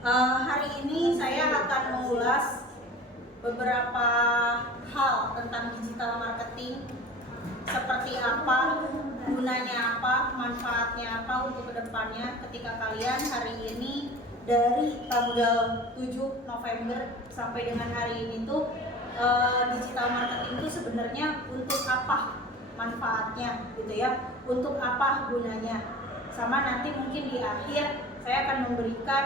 Hari ini saya akan mengulas beberapa hal tentang digital marketing, seperti apa, gunanya apa, manfaatnya apa untuk kedepannya ketika kalian hari ini dari tanggal 7 November sampai dengan hari ini tuh digital marketing itu sebenarnya untuk apa manfaatnya gitu ya, untuk apa gunanya, sama nanti mungkin di akhir saya akan memberikan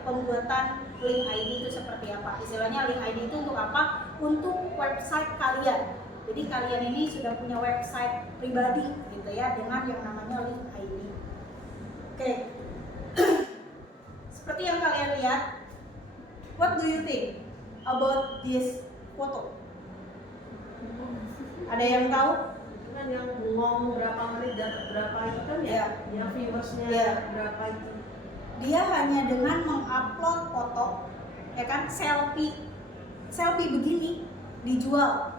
pembuatan link ID itu seperti apa. Istilahnya link ID itu untuk apa? Untuk website kalian. Jadi kalian ini sudah punya website pribadi gitu ya, dengan yang namanya link ID. Oke. Seperti yang kalian lihat, what do you think about this photo? Ada yang tahu? Kan yang ngomong berapa menit dapat berapa itu kan ya, yang viewersnya berapa itu. Dia hanya dengan mengupload foto, ya kan, selfie begini dijual,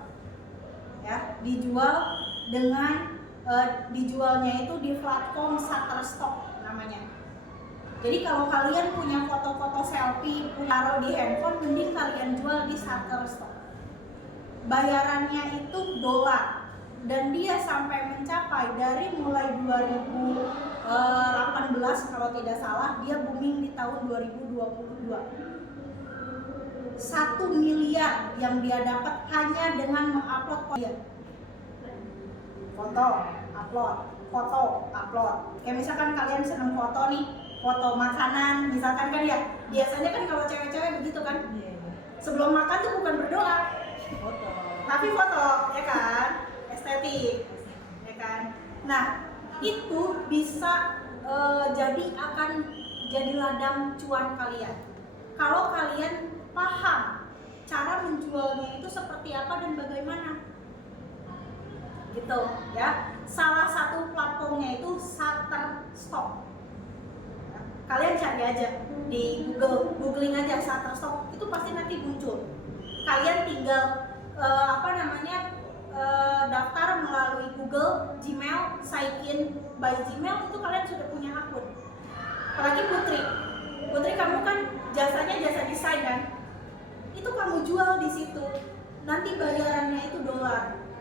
ya, dijual dengan dijualnya itu di platform Shutterstock namanya. Jadi kalau kalian punya foto-foto selfie taruh di handphone, mending kalian jual di Shutterstock. Bayarannya itu $, dan dia sampai mencapai dari mulai 2018 kalau tidak salah, dia booming di tahun 2022. 1 miliar yang dia dapat hanya dengan mengupload foto, upload. Kayak misalkan kalian seneng foto nih, foto makanan misalkan kan ya, biasanya kan kalau cewek-cewek begitu kan, sebelum makan tuh bukan berdoa, tapi foto, ya kan, estetik, ya kan. Nah, itu bisa akan jadi ladang cuan kalian kalau kalian paham cara menjualnya itu seperti apa dan bagaimana, gitu ya. Salah satu platformnya itu Shutterstock. Kalian cari aja di googling aja Shutterstock, itu pasti nanti muncul. Kalian tinggal daftar melalui Google, Gmail, sign in by Gmail, itu kalian sudah punya akun. Apalagi Putri kamu kan jasanya jasa desain kan, itu kamu jual di situ. Nanti bayarannya itu $.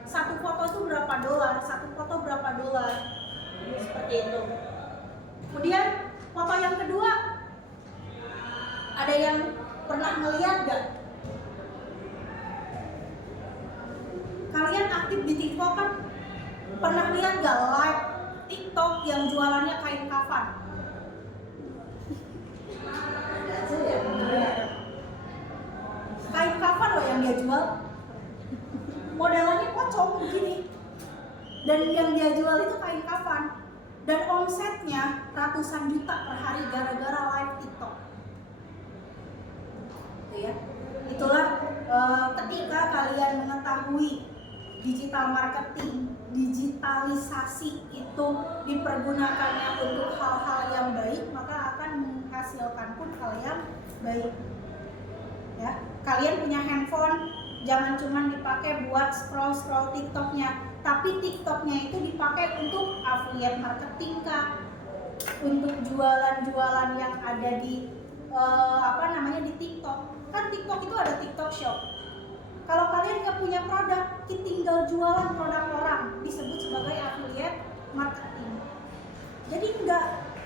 Satu foto itu berapa $? Satu foto berapa $? Seperti itu. Kemudian foto yang kedua, ada yang pernah melihat gak? Kalian aktif di TikTok kan? Pernah lihat gak live TikTok yang jualannya kain kafan? Ada aja ya. Kain kafan loh yang dia jual. Modelannya pocong begini. Dan yang dia jual itu kain kafan. Dan omsetnya ratusan juta per hari gara-gara live TikTok. Gitu ya. Itulah ketika kalian mengetahui digital marketing, digitalisasi itu dipergunakannya untuk hal-hal yang baik, maka akan menghasilkan pun hal yang baik. Ya, kalian punya handphone, jangan cuma dipakai buat scroll TikToknya, tapi TikToknya itu dipakai untuk affiliate marketing kah, untuk jualan-jualan yang ada di di TikTok. Kan TikTok itu ada TikTok Shop. Kalau kalian nggak punya produk, kita tinggal jualan produk orang, disebut sebagai affiliate marketing. Jadi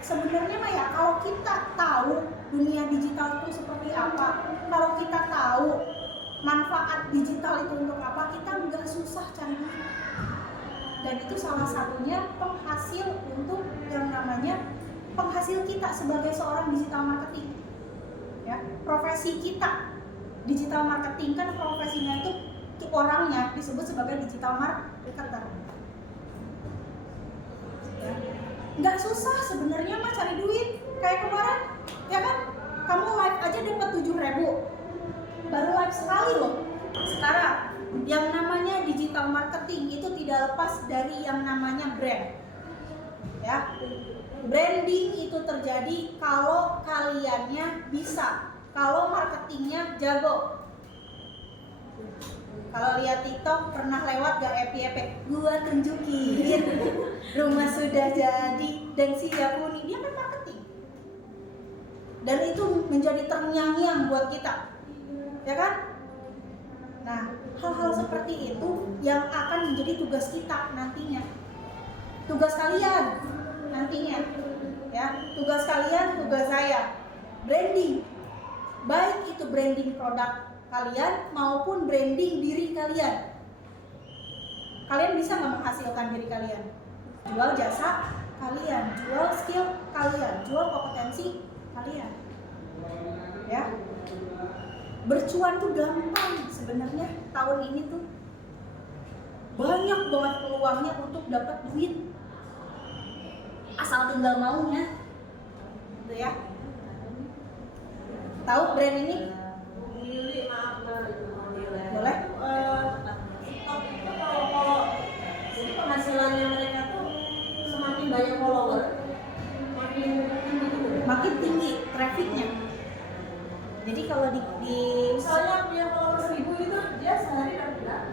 sebenarnya mah ya, kalau kita tahu dunia digital itu seperti apa, kalau kita tahu manfaat digital itu untuk apa, kita nggak susah cari duit. Dan itu salah satunya penghasil untuk yang namanya penghasil kita sebagai seorang digital marketing. Ya, profesi kita digital marketing kan profesinya itu orangnya disebut sebagai digital marketer. Ya. Nggak susah sebenarnya mah cari duit. Kayak kemarin, ya kan, kamu live aja dapat 7.000, baru live sekali loh. Sekarang yang namanya digital marketing itu tidak lepas dari yang namanya brand. Ya, branding itu terjadi kalau kaliannya bisa. Kalau marketingnya jago. Kalau lihat TikTok pernah lewat gak epi-epi? Gua tunjukin rumah sudah jadi dan siap huni. Dia kan marketing. dan itu menjadi terngiang-ngiang buat kita, ya kan? Nah, hal-hal seperti itu yang akan menjadi tugas kita nantinya, tugas kalian nantinya, ya, tugas kalian, tugas saya, branding, baik itu branding produk kalian maupun branding diri kalian. Kalian bisa nggak menghasilkan diri kalian? Jual jasa kalian, jual skill kalian, jual kompetensi kalian, ya. Bercuan tuh gampang sebenarnya. Tahun ini tuh banyak banget peluangnya untuk dapat duit, asal tinggal maunya, gitu ya. Tahu brand ini? Lili, maaf, Boleh? TikTok itu kalau jadi penghasilannya mereka tuh semakin banyak follower, makin tinggi gitu. Makin tinggi trafficnya. Jadi kalau di Misalnya punya follower 1000 itu dia sehari dapat berapa?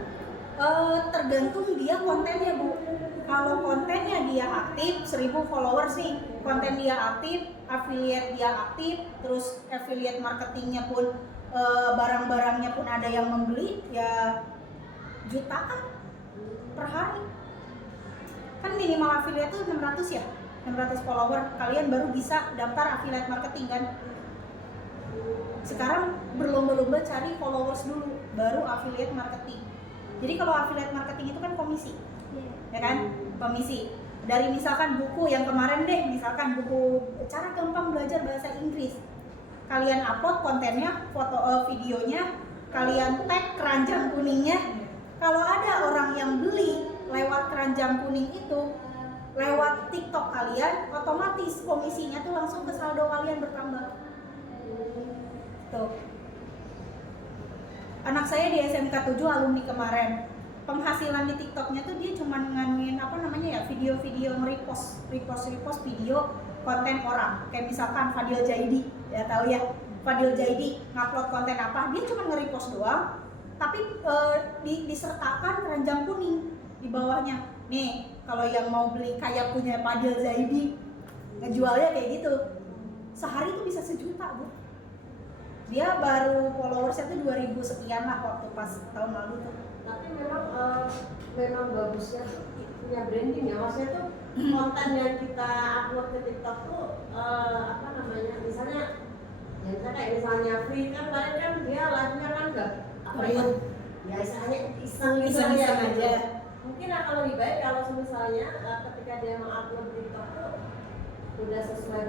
tergantung dia kontennya, Bu. Kalau kontennya dia aktif, 1000 followers nih, konten dia aktif, affiliate dia aktif, terus affiliate marketingnya pun barang-barangnya pun ada yang membeli, ya jutaan per hari. Kan minimal affiliate tuh 600 ya, 600 follower, kalian baru bisa daftar affiliate marketing kan. Sekarang berlomba-lomba cari followers dulu, baru affiliate marketing. Jadi kalau affiliate marketing itu kan komisi, ya kan? Komisi. Dari misalkan buku yang kemarin deh, misalkan buku cara gampang belajar bahasa Inggris. Kalian upload kontennya, foto videonya, kalian tag keranjang kuningnya. Kalau ada orang yang beli lewat keranjang kuning itu, lewat TikTok kalian, otomatis komisinya tuh langsung ke saldo kalian bertambah. Tuh. Anak saya di SMK 7 alumni kemarin, penghasilan di TikToknya tuh dia cuma nganuin video-video nge-repost video konten orang. Kayak misalkan Fadil Jaidi, ya tahu ya, Fadil Jaidi ngupload konten apa, dia cuma nge-repost doang, tapi disertakan keranjang kuning di bawahnya. Nih, kalau yang mau beli kayak punya Fadil Jaidi, ngejualnya kayak gitu. Sehari tuh bisa 1 juta, Bu. Dia baru followersnya tuh 2000 sekian lah waktu pas tahun lalu tuh. Tapi memang bagusnya tuh punya branding ya, maksudnya tuh konten yang kita upload ke TikTok tuh misalnya kayak misalnya Free kan kemarin kan dia live-nya kan enggak ya iseng aja. Mungkin akan lebih baik kalau misalnya ketika dia mengupload di TikTok tuh udah sesuai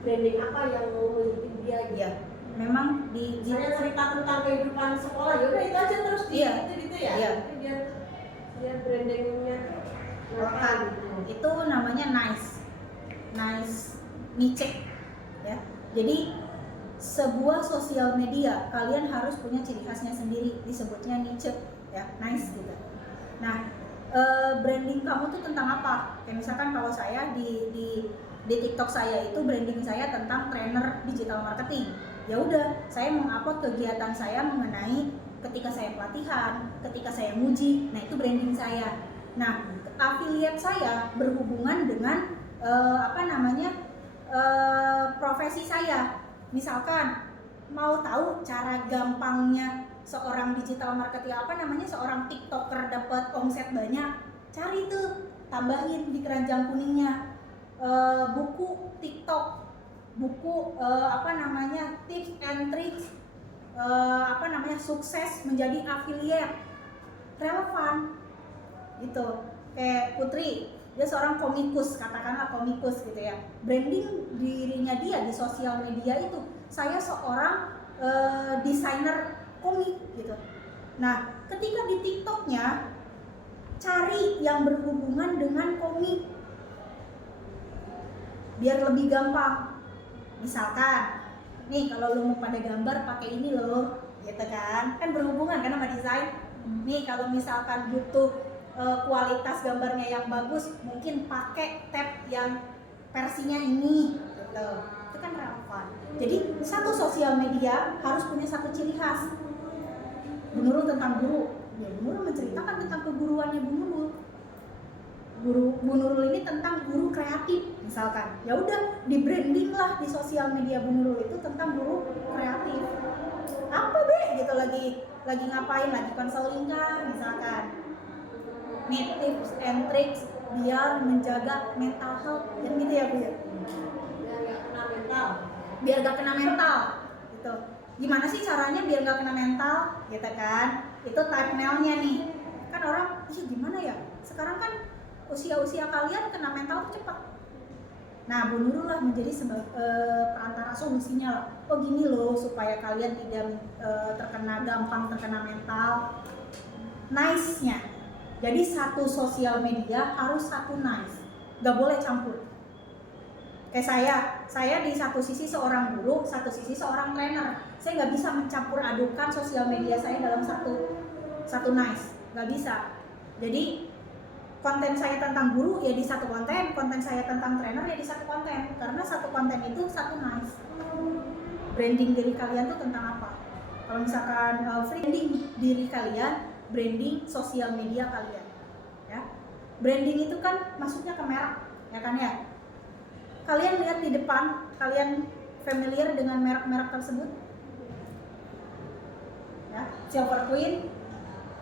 branding apa yang mau menunjukin dia gitu. Ya, memang misalnya cerita tentang kehidupan sekolah, yaudah itu aja terus gitu ya. Iya. Biar brandingnya tuh itu namanya nice niche, ya. Jadi sebuah sosial media kalian harus punya ciri khasnya sendiri, disebutnya niche, ya, nice gitu. Nah, branding kamu tuh tentang apa? Kayak misalkan kalau saya di TikTok saya itu branding saya tentang trainer digital marketing. Ya udah, saya mengupload kegiatan saya mengenai ketika saya pelatihan, ketika saya muji. Nah, itu branding saya. Nah, affiliate saya berhubungan dengan profesi saya. Misalkan mau tahu cara gampangnya seorang digital marketing seorang TikToker dapat omset banyak, cari tuh, tambahin di keranjang kuningnya buku TikTok, buku tips and tricks sukses menjadi affiliate, relevan gitu. Kayak Putri, dia seorang komikus, katakanlah komikus gitu ya, branding dirinya dia di sosial media itu, saya seorang desainer komik gitu. Nah, ketika di TikToknya cari yang berhubungan dengan komik biar lebih gampang. Misalkan nih, kalau lu mau pada gambar pakai ini loh, gitu kan berhubungan kan sama desain. Nih, kalau misalkan butuh kualitas gambarnya yang bagus, mungkin pakai tab yang versinya ini gitu. Itu kan relevan. Jadi satu sosial media harus punya satu ciri khas. Bu Nurul tentang guru, ya Bu Nurul menceritakan tentang keguruannya Bu Nurul. guru Bu Nurul ini tentang guru kreatif misalkan, ya udah di branding lah di sosial media Bu Nurul itu tentang guru kreatif. Apa be gitu, lagi ngapain, lagi konseling kah misalkan, nih tips and tricks biar menjaga mental health yang gitu ya Bu ya, biar gak kena mental gitu. Gimana sih caranya biar gak kena mental gitu kan, itu thumbnailnya nih kan. Orang gimana ya sekarang kan usia kalian kena mental tuh cepat. Nah Bu Nurul lah menjadi perantara solusinya lah. Oh gini loh supaya kalian tidak gampang terkena mental. Nice-nya, jadi satu sosial media harus satu nice, gak boleh campur. Kayak saya di satu sisi seorang guru, satu sisi seorang trainer. Saya nggak bisa mencampur adukan sosial media saya dalam satu nice, nggak bisa. Jadi konten saya tentang guru ya di satu konten saya tentang trainer ya di satu konten, karena satu konten itu satu nice. Branding diri kalian tuh tentang apa? Kalau misalkan branding diri kalian, branding sosial media kalian, ya. Branding itu kan masuknya ke merek, ya kan ya. Kalian lihat di depan, kalian familiar dengan merek-merek tersebut? Ya, Silver Queen,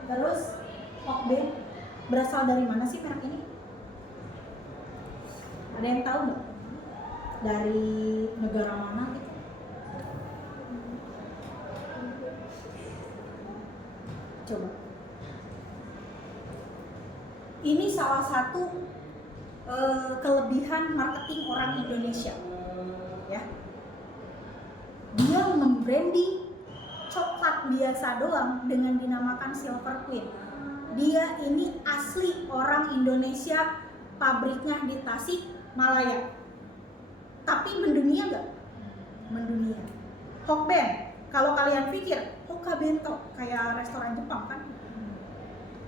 terus Hokben. Berasal dari mana sih merek ini? Ada yang tahu nggak? Dari negara mana gitu? Coba. Ini salah satu kelebihan marketing orang Indonesia, ya. Dia membranding coklat biasa doang dengan dinamakan Silver Queen. Dia ini asli orang Indonesia, pabriknya di Tasik Malaya. Tapi mendunia nggak? Mendunia. Hokben, kalau kalian pikir Hoka Bento kayak restoran Jepang kan?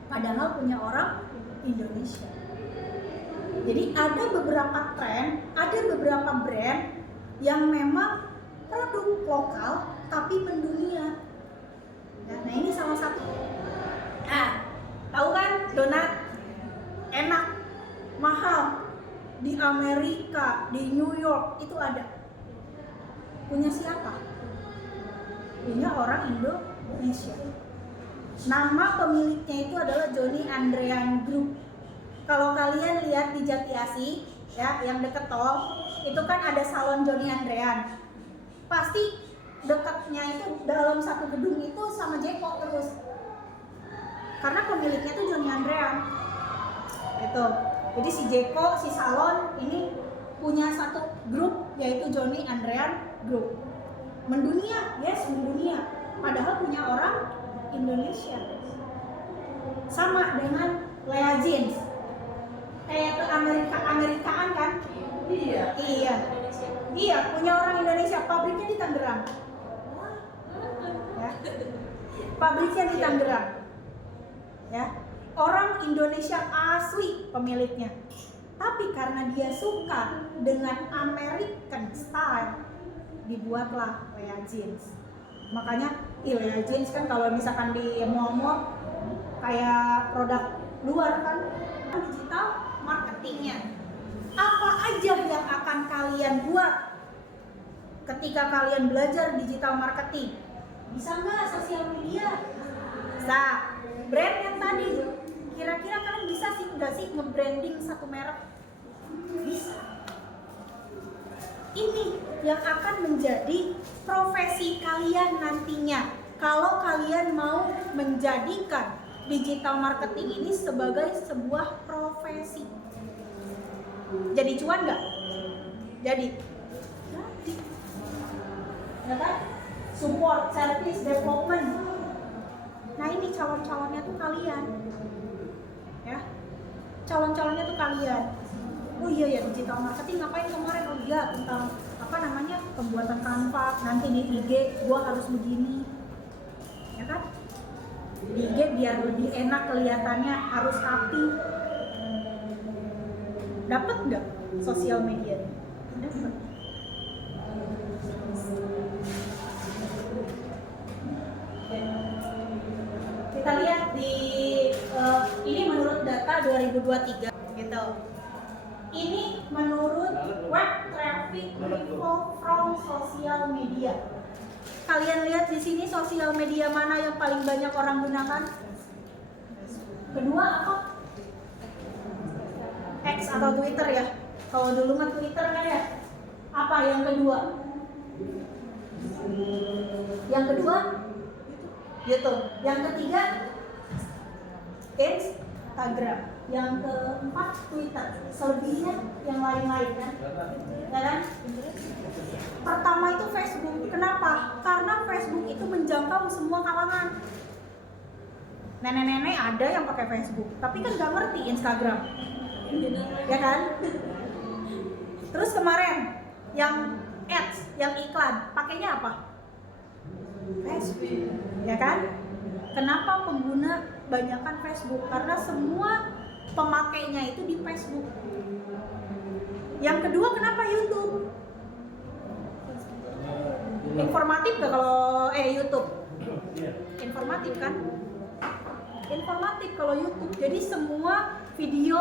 Padahal punya orang Indonesia. Jadi ada beberapa tren, ada beberapa brand yang memang produk lokal tapi mendunia. Nah ini salah satu. Nah, tahu kan donat enak, mahal di Amerika, di New York itu ada. Punya siapa? Punya orang Indonesia. Nama pemiliknya itu adalah Johnny Andrean Group. Kalau kalian lihat di Jati Asih, ya, yang deket tol, itu kan ada salon Johnny Andrean. Pasti dekatnya itu dalam satu gedung itu sama Jeko terus. Karena pemiliknya itu Johnny Andrean. Itu. Jadi si Jeko, si salon ini punya satu grup yaitu Johnny Andrean Group. Mendunia, yes, mendunia. Padahal punya orang Indonesia. Sama dengan Lea Jeans. Kayak ke Amerikaan kan? Iya. Iya, punya orang Indonesia, pabriknya di Tangerang. Ya. Pabriknya di Tangerang. Ya. Orang Indonesia asli pemiliknya. Tapi karena dia suka dengan American style, dibuatlah Lea Jeans. Makanya Lea Jeans kan kalau misalkan di mall-mall kayak produk luar kan, digital marketingnya. Apa aja yang akan kalian buat ketika kalian belajar digital marketing? Bisa nggak sosial media? Bisa. Brand yang tadi, kira-kira kalian bisa sih nggak sih nge-branding satu merek? Bisa. Ini yang akan menjadi profesi kalian nantinya. Kalau kalian mau menjadikan digital marketing ini sebagai sebuah profesi. Jadi cuan nggak? Jadi. Ya kan? Support, service, development. Nah ini calon-calonnya tuh kalian. Ya. Calon-calonnya tuh kalian. Oh iya ya, digital marketing ngapain kemarin? Oh iya, tentang apa namanya? Pembuatan Canva. Nanti di IG gua harus begini. Ya kan? Di IG biar lebih enak kelihatannya, harus rapi. Dapat nggak sosial media? Dapat. Kita lihat di ini menurut data 2023 gitu gitu. Ini menurut Web Traffic Info from Social Media. Kalian lihat di sini sosial media mana yang paling banyak orang gunakan? Kedua apa? X atau Twitter ya. Kalau dulu mah Twitter kan ya. Apa yang kedua? Yang kedua YouTube. Yang ketiga Instagram. Yang keempat Twitter. Selebihnya yang lain-lain kan? Ya kan? Pertama itu Facebook. Kenapa? Karena Facebook itu menjangkau semua kalangan. Nenek-nenek ada yang pakai Facebook, tapi kan nggak ngerti Instagram, ya kan? Terus kemarin yang ads, yang iklan, pakainya apa? Facebook, ya kan? Kenapa pengguna banyakkan Facebook? Karena semua pemakainya itu di Facebook. Yang kedua, kenapa YouTube? Informatif gak kalau YouTube? Informatif kan? Informatif kalau YouTube. Jadi semua video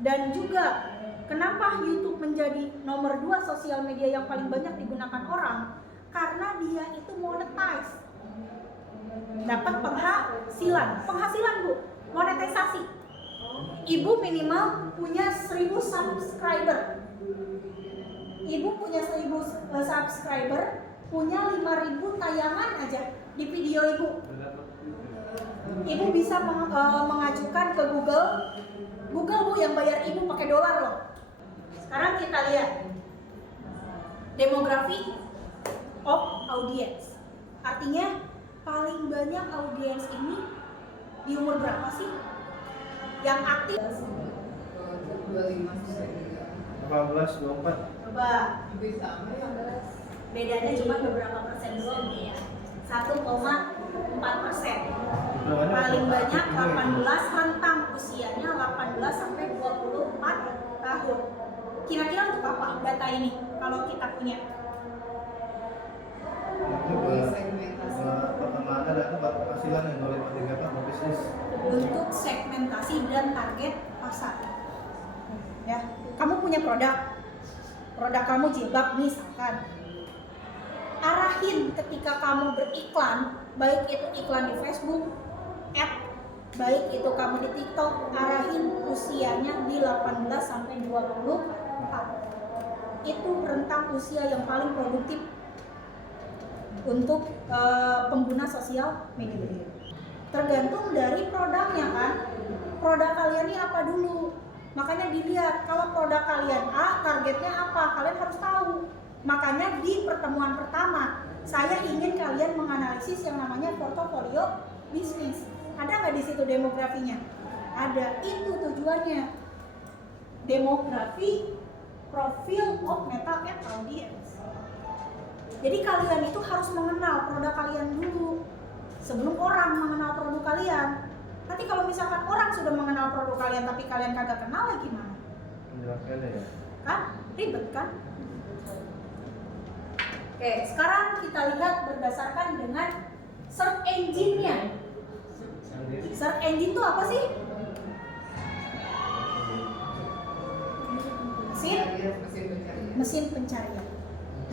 dan juga kenapa YouTube menjadi nomor 2 sosial media yang paling banyak digunakan orang? Karena dia itu monetize. Dapat penghasilan Bu, monetisasi. Ibu minimal punya 1000 subscriber. Ibu punya 1000 subscriber, punya 5000 tayangan aja di video ibu. Ibu bisa mengajukan ke Google Bu yang bayar ibu pakai dolar loh. Sekarang kita lihat demografi of audience. Artinya paling banyak audiens ini di umur berapa sih? Yang aktif 18, 24. Coba bedanya cuma beberapa persen doang ya. 1,4%. Paling banyak 18, rentang usianya 18 sampai 24 tahun. Kira-kira untuk apa data ini kalau kita punya? Pertemanan ada penghasilan yang boleh dipakai bisnis. Untuk segmentasi dan target pasar. Ya, kamu punya produk kamu jilbab misalkan. Arahin ketika kamu beriklan, baik itu iklan di Facebook, baik itu kamu di TikTok, arahin usianya di 18 sampai 24. Itu rentang usia yang paling produktif untuk pengguna sosial media. Tergantung dari produknya kan. Produk kalian ini apa dulu? Makanya dilihat kalau produk kalian A, targetnya apa? Kalian harus tahu. Makanya di pertemuan pertama, saya ingin kalian menganalisis yang namanya portofolio bisnis. Ada nggak di situ demografinya? Ada. Itu tujuannya. Demografi profil of target audience. Jadi kalian itu harus mengenal produk kalian dulu sebelum orang mengenal produk kalian. Nanti kalau misalkan orang sudah mengenal produk kalian tapi kalian kagak kenal lagi gimana? Menjelaskannya ya. Kan? Ribet kan? Oke, sekarang kita lihat berdasarkan dengan search engine-nya. Search engine itu apa sih? Mesin pencarian.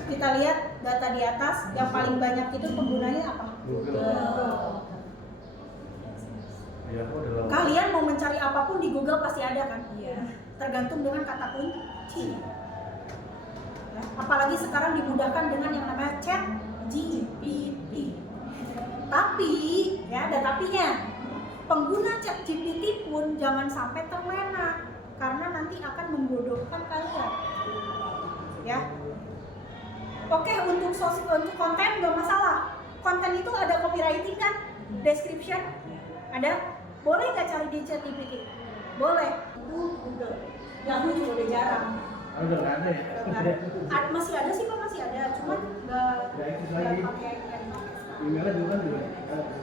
Kita lihat data di atas, yang paling banyak itu penggunanya apa? Google. Ya, Kalian mau mencari apapun di Google pasti ada kan? Iya. Tergantung dengan kata kunci. Ya, apalagi sekarang dimudahkan dengan yang namanya Chat GPT. Tapi, ya ada tapinya. Pengguna Chat GPT pun jangan sampai terlena karena nanti akan membodohkan kalian. Ya. Oke, untuk konten nggak masalah. Konten itu ada copywriting kan? Description ada. Boleh nggak cari di ChatGPT? Boleh. Google. Yahoo juga udah jarang. udah nggak ada ya? Masih ada sih Pak, masih ada. Cuman nggak pakai. Emailnya juga kan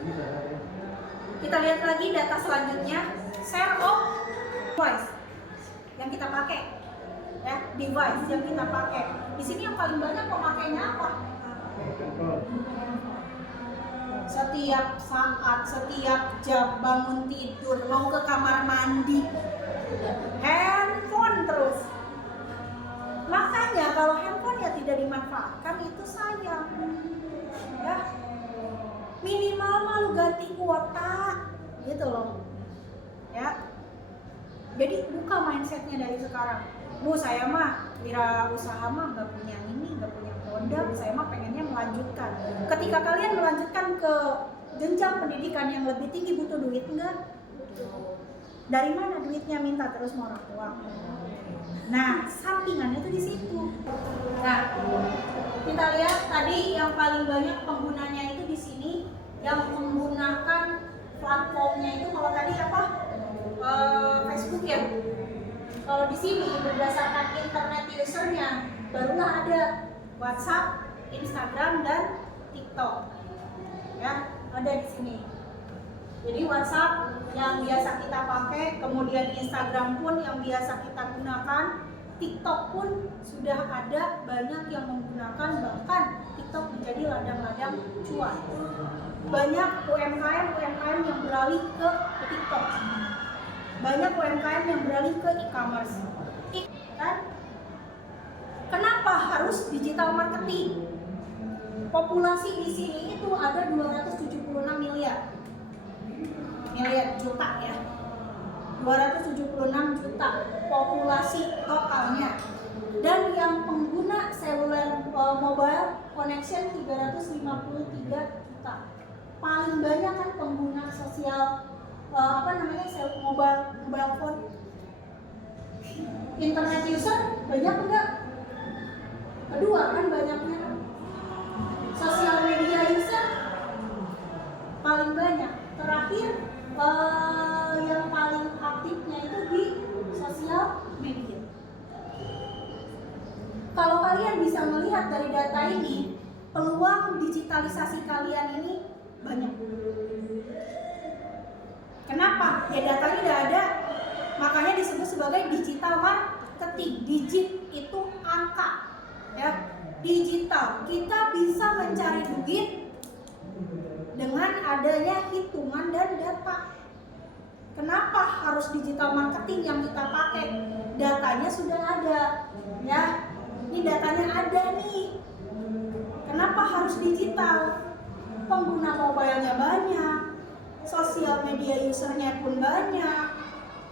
bisa ada. Kita lihat lagi data selanjutnya. Share of device yang kita pakai. Ya, device yang kita pakai. Di sini yang paling banyak pemakainya apa? Setiap saat, setiap jam bangun tidur, mau ke kamar mandi, handphone terus. Makanya kalau handphone ya tidak dimanfaatkan itu sayang. Ya. Minimal malu ganti kuota gitu loh. Ya. Jadi buka mindsetnya dari sekarang. Bu, saya mah wirausaha mah nggak punya ini, nggak punya produk, saya mah pengennya melanjutkan. Ketika kalian melanjutkan ke jenjang pendidikan yang lebih tinggi, butuh duit nggak? Dari mana duitnya? Minta terus sama orang tua. Nah, sampingannya tuh di situ. Nah, kita lihat tadi yang paling banyak penggunanya itu di sini, yang menggunakan platformnya itu kalau tadi apa? Facebook ya. Kalau di sini berdasarkan internet usernya barulah ada WhatsApp, Instagram dan TikTok. Ya, ada di sini. Jadi WhatsApp yang biasa kita pakai, kemudian Instagram pun yang biasa kita gunakan, TikTok pun sudah ada banyak yang menggunakan, bahkan TikTok menjadi ladang-ladang cuan. Banyak UMKM yang beralih ke TikTok. Banyak UMKM yang beralih ke e-commerce. Kan? Kenapa harus digital marketing? Populasi di sini itu ada 276 miliar juta ya. 276 juta populasi totalnya. Dan yang pengguna seluler mobile connection 353 juta. Paling banyak kan pengguna sosial mobile phone. Internet user banyak enggak? Kedua kan banyaknya. Sosial media user paling banyak. Terakhir yang paling aktifnya itu di sosial media. Kalau kalian bisa melihat dari data ini, peluang digitalisasi kalian ini banyak. Kenapa? Ya datanya udah ada, makanya disebut sebagai digital marketing. Digit itu angka, ya. Digital, kita bisa mencari duit dengan adanya hitungan dan data. Kenapa harus digital marketing yang kita pakai? Datanya sudah ada, ya. Ini datanya ada nih. Kenapa harus digital? Pengguna mobilenya banyak, sosial media usernya pun banyak,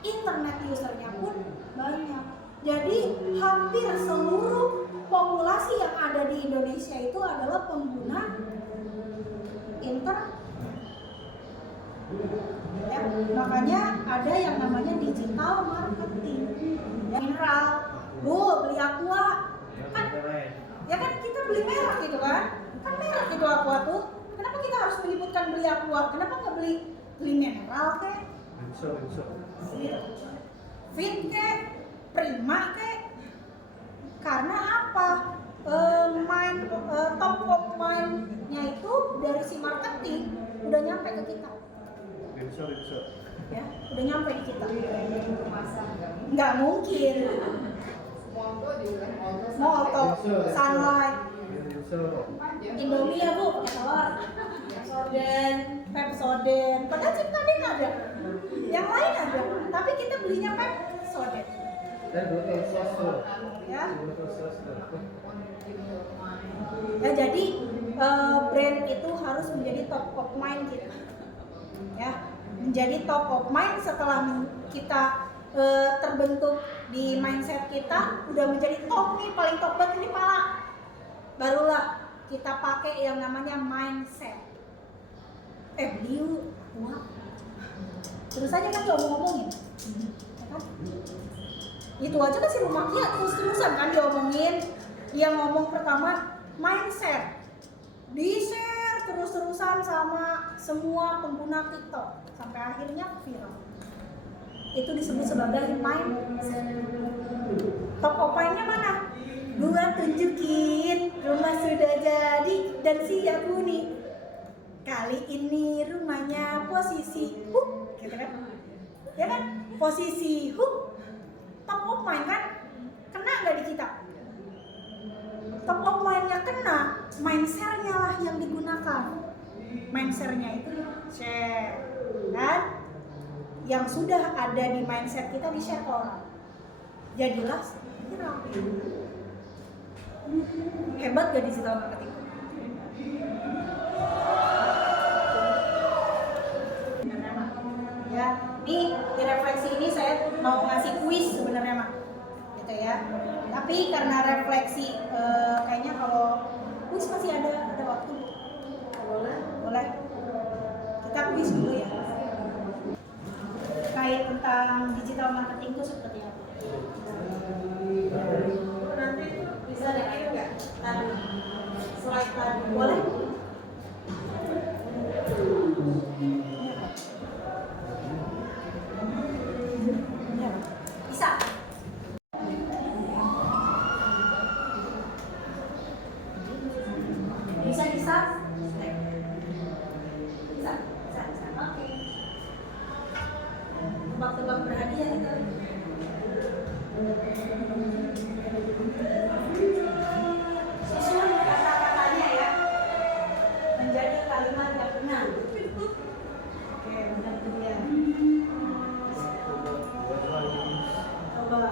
internet usernya pun banyak. Jadi hampir seluruh populasi yang ada di Indonesia itu adalah pengguna internet. Ya, makanya ada yang namanya digital marketing. Ya, mineral, Bu, beli aqua, kan? Ya kan kita beli merek gitu kan? Kan merek itu aqua tuh. Kenapa kita harus menyebutkan beli aqua? Kenapa nggak beli mineral kek? Fit kek? Prima kek? Karena apa? Top of mind-nya itu dari si marketing udah nyampe ke kita. Ya, udah nyampe di kita. Nggak mungkin. Molto, Sunlight, Indomie ya Bu, pakai telur, Pepsodent. Padahal Ciptadin ada, yang lain ada, tapi kita belinya Pepsodent. Ya. Ya jadi brand itu harus menjadi top of mind kita. Ya, menjadi top of mind setelah kita terbentuk di mindset kita udah menjadi top nih, paling top banget ini pala. Barulah kita pakai yang namanya mindset. Beliau, wah. Terus aja kan gak mau ngomongin. Ya kan? Itu aja kan si rumah dia terus-terusan kan diomongin. Dia ngomong pertama mindset. Di-share terus-terusan sama semua pengguna TikTok sampai akhirnya viral. Itu disebut sebagai mindset. Top of mind-nya mana? Gua tunjukin rumah sudah jadi dan siap huni. Kali ini rumahnya posisi hook, gitu kan? Ya kan? Posisi hook. Top of mind kan? Kena nggak di kita? Top of mind-nya kena, mindset-nya lah yang digunakan. Mindset-nya itu share, kan? yang sudah ada di mindset kita di-share ke orang. Jadilah viral. Hebat gak digital marketing? Ya, nih di refleksi ini saya mau ngasih kuis sebenarnya Mak, gitu ya. Tapi karena refleksi kayaknya kalau kuis masih ada waktu. Boleh. Kita kuis dulu ya. Kayak tentang digital marketing itu seperti apa? Nanti bisa dikirim nggak? Tadi slide tadi. Boleh? Bisa. Bisa. Oke. Tebak-tebak berhadiah itu. Susun kata-katanya ya menjadi kalimat yang benar. Oke, benar itu dia. Coba.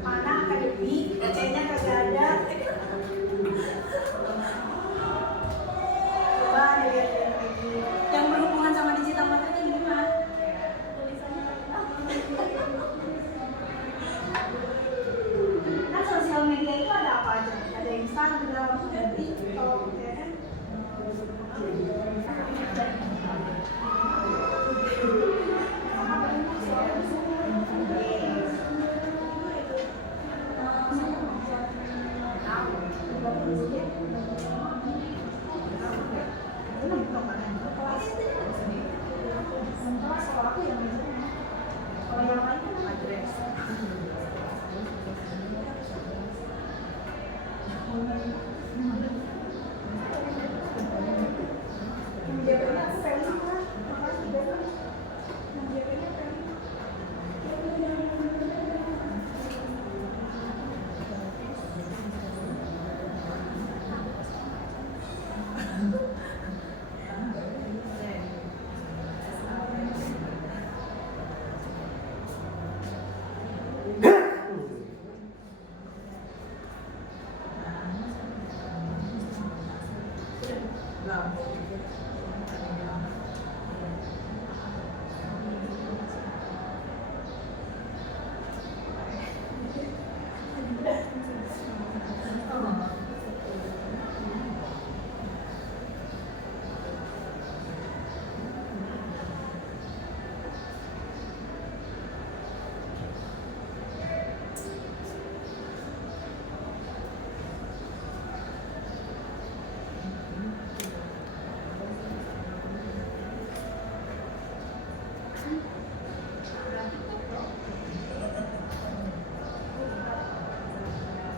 Mana akademik, C-nya kagak ada. Coba dilihat lagi. Yang berhubungan sama digital marketing gimana? Kan sosial media itu ada apa aja? Ada Instagram, ada TikTok, ya kan? Kalau yang lain kan address. Menjaganya Feli lah, makasih banget. Menjaganya Feli.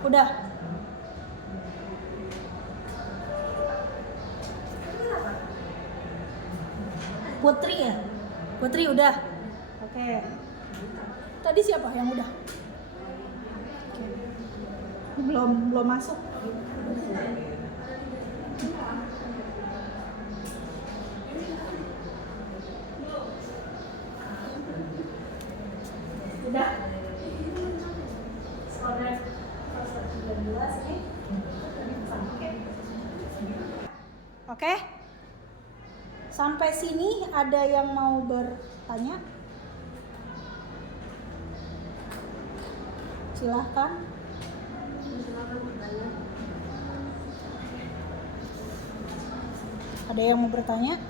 Udah. Putri ya? Putri udah. Oke. Tadi siapa yang udah? Oke. Belum masuk. Udah. Soalnya 19 nih. Oke. Sampai sini ada yang mau bertanya? Silahkan. Ada yang mau bertanya?